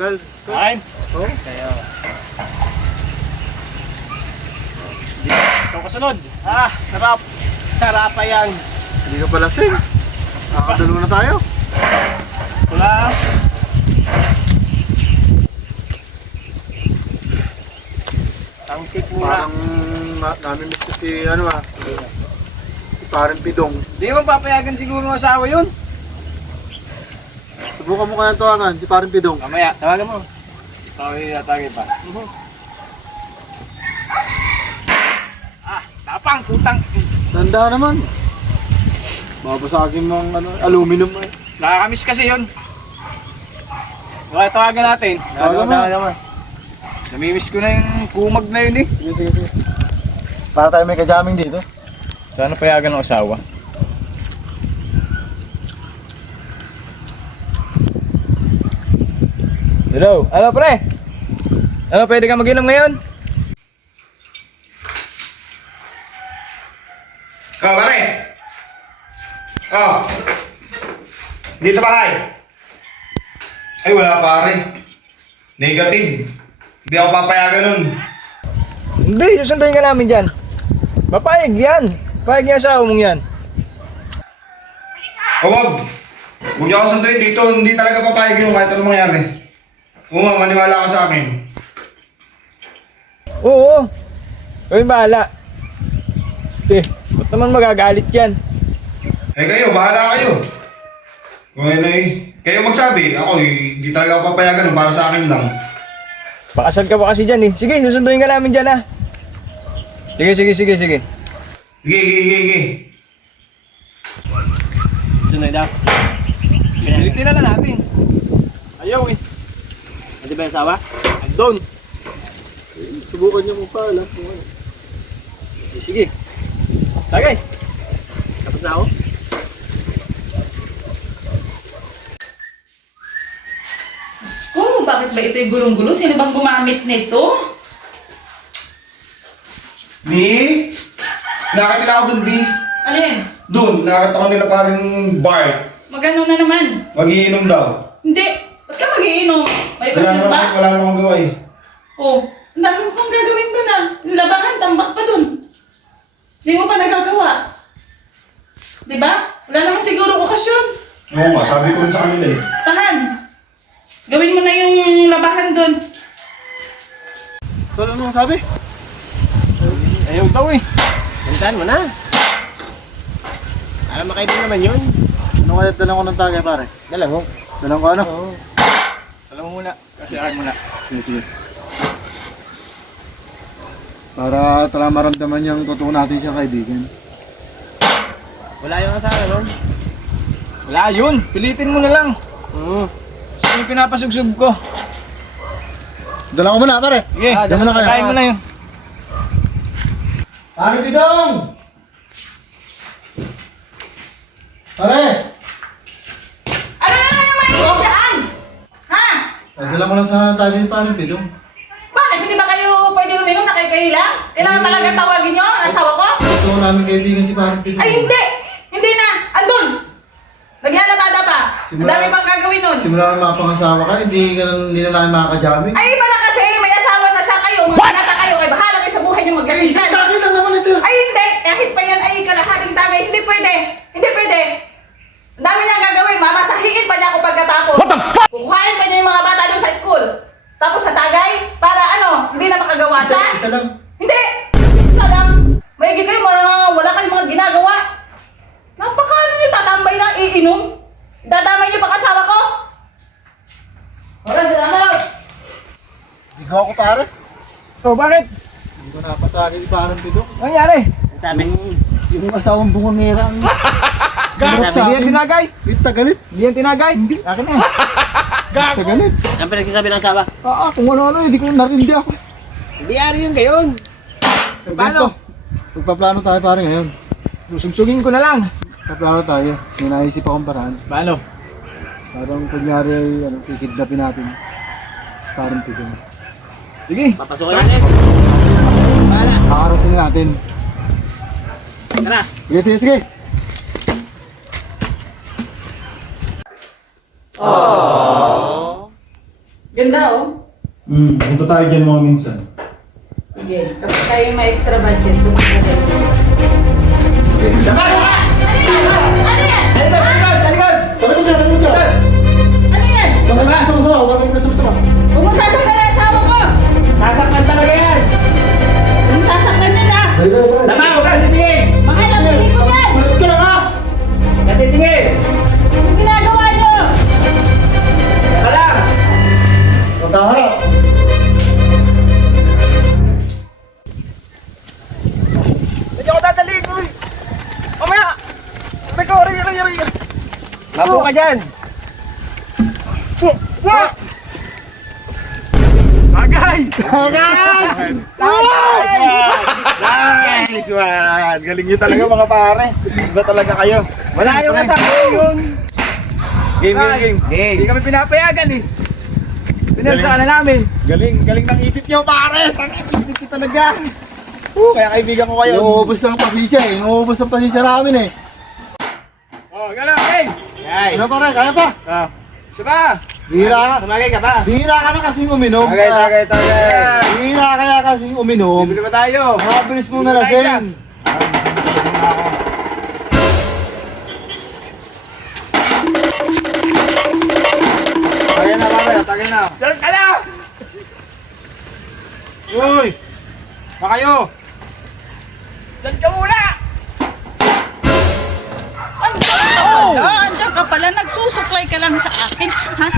Tagal. Kain? Oo. Kaya. Ito kasunod. Ah, sarap. Sarap pa yan. Hindi ka palasing. Nakakadalawa na tayo. Wala. Tangkik muna. Parang nami-miss ko si si parang Pidong. Di mo papayagan siguro ng asawa yun. Subukan mo kaya tawagan, si parang Pidong. Mamaya, tawagan mo. Tawagin pa. Ah, tapang, putang. Tanda naman. Babasagin mo ang aluminum eh. Nakakamiss kasi yun. Okay, tawagan natin. Tawagan mo. Namimiss ko na yung kumag na yun eh. Sige. Para tayo may kajaming dito. Sana payagan ng asawa. Hello? Ano pre? Ano, pwede ka mag-inom ngayon? Oh, pare! Oh! Dito sa bahay! Ay, wala pare. Negative. Hindi ako papayagan nun. Hindi, susunduin ka namin dyan. Papayag yan. Papayag yan sa umong yan. O wag! Huwag niyo ako sunduin dito. Hindi talaga papayag yun kahit ano mangyari. Oo, maniwala ka sa akin. Oo. Gawin bahala. Ba't naman magagalit yan? Eh kayo, bahala kayo. Kung ano eh. Kayo magsabi. Ako hindi talaga ako papayagan nun. Para sa akin lang. Pakasal ka pa kasi dyan eh. Sige, susunduin ka namin dyan ha. Sige. Sige. Sunod daw. Pilitin na natin. Ayaw eh. Hindi ba yung asawa? Andun. Subukan niyo mo pala. Sige. Tagay. Tapos na ako. Oh, bakit ba ito'y gulong-gulo? Sino bang gumamit nito? Ni? Nakakita ako dun, B. Alin? Dun, nakakita ko nila parang bar. Magano na naman? Magiinom daw. Hindi. Ba't ka mag-iinom? May kusyon ba? Wala namang gawa eh. Oh, ang dami mo pang gagawin doon ah. Labangan, tambak pa doon. Hindi mo pa nagagawa. Diba? Wala naman siguro okasyon. Oo nga, sabi ko rin sa kanila eh. Tahan. Gawin mo na yung labahan doon. Tol, ano sabi? Ayaw daw eh. Tandaan mo na. Alam makaitin naman yun. Ano kaya dalang ko ng tagay pare? Dala mo. Dalang ko ano? Oo. Dala mo muna. Kasi akin muna. Sige. Para maramdaman niyang totoo natin siyang kaibigan. Wala yung asawa nun. Wala yun. Pilitin mo na lang. Saan yung pinapasugsug ko? Dalang ko muna pare. Sige. dyan mo na kayo. Kain mo na yun. Pare Pidong! Pare! Ano na naman yung daan? Ha? Dala ko lang sa tabi ni Pare Pidong. Bakit? Hindi ba kayo pwede lumingon na kayo-kahilang? Kailangan talaga tawagin nyo ang asawa ko? Totoo namin kaibigan si Pare Pidong. Ay, hindi! Hindi na! Andun! Naglalabada pa! Ang dami pang gagawin nun! Simula ng mga pangasawa ka, hindi na namin makakajaming. Ay, iba na kasi! May asawa na siya kayo! Mga nata kayo! Kaya bahala kayo sa buhay niyo Ay, magkasisan! sa akin lang naman ito. Ay, hindi! Kahit pa yan ay kalahating tagay, hindi pwede! Hindi pwede! Ang dami niyang gagawin! Mamasahiin pa niya ako pagkatapos! What the fuck? Kukuhain pa niya yung mga bata dun sa school! Tapos sa tagay, para ano, hindi na makagawa siya? Isa lang. Hindi! Isa lang! May kayo, wala kayong mga ginagawa! Napakano niyo tatambay na iinom? Dadamay niyo pa kasawa ko? Pare, salamat! Hindi ko ako pare. Oh, bakit? Hindi ko napatagay si Pare Pidong. Ano nangyari? Yung asawang bungangera ang... Hindi yan tinagay. Tagalit. Hindi yan tinagay. Hindi. Akin na. Tagalit. Ang pinagsasabi ng asawa? Kung ano-ano, hindi ko narindi ako. Hindi ari yun gayon. Paano? Magpaplano tayo pare ngayon. Susugsugin ko na lang. Magpaplano tayo. May naisip akong paraan. Paano? Parang kunyari ay kikidnapin natin. Si Parang Pidong. Sige. Papasukin natin. Para. Kakarasin natin. Tara. Sige. Ganda oh. Punta tayo dyan mga minsan. Sige, kapag tayo may extra budget, pumunta tayo. Sama! Ano yan? Ano yan? Talikod! Talikod! Tabi ko dyan, tabi ko dyan. Ano yan? Bakit mo sama-sama? Bakit mo sama-sama? Huwag mong sasaktan ang asawa ko! Sasaktan talaga yan! Huwag mong sasaktan yan ha! Dali, dali, dali. Tama! Huwag kang titingin! Mga ilang pili ko yan! Balik ka lang ha! Natitingin! Anong ginagawa niyo? Teka lang! Magkaharap. Hindi ako dadaliin! Uy! Mamaya! Sabi ko! Ring! Labo ka dyan! What? Bagay! Nice one! Galing nyo talaga mga pare. Iba talaga kayo. Wala yung nasabi yun! Game. Hindi kami pinapayagan eh! Pinansahan na namin! Galing ng isip nyo pare. Isip ko talaga. Kaya kaibigan ko kayo. Inuubos ang pasisya eh. Inuubos ang pasisya namin eh. Oh, gano'n! Hey! Yay! Ano pare, kaya pa? Isa ba? Bihira ka. Tumagay ka ba? Bihira ka na kasing uminom. Tagay. Bihira kaya kasing uminom. Bibili ba tayo? Mabilis mo na Bibili tayo siya. lasing. Tagay na mamaya, tagay na. Diyan ka na! Uy! Makayo! Diyan ka muna! Andiyan ka pala! Andiyan ka pala! Nagsusuklay ka lang sa akin! Ha?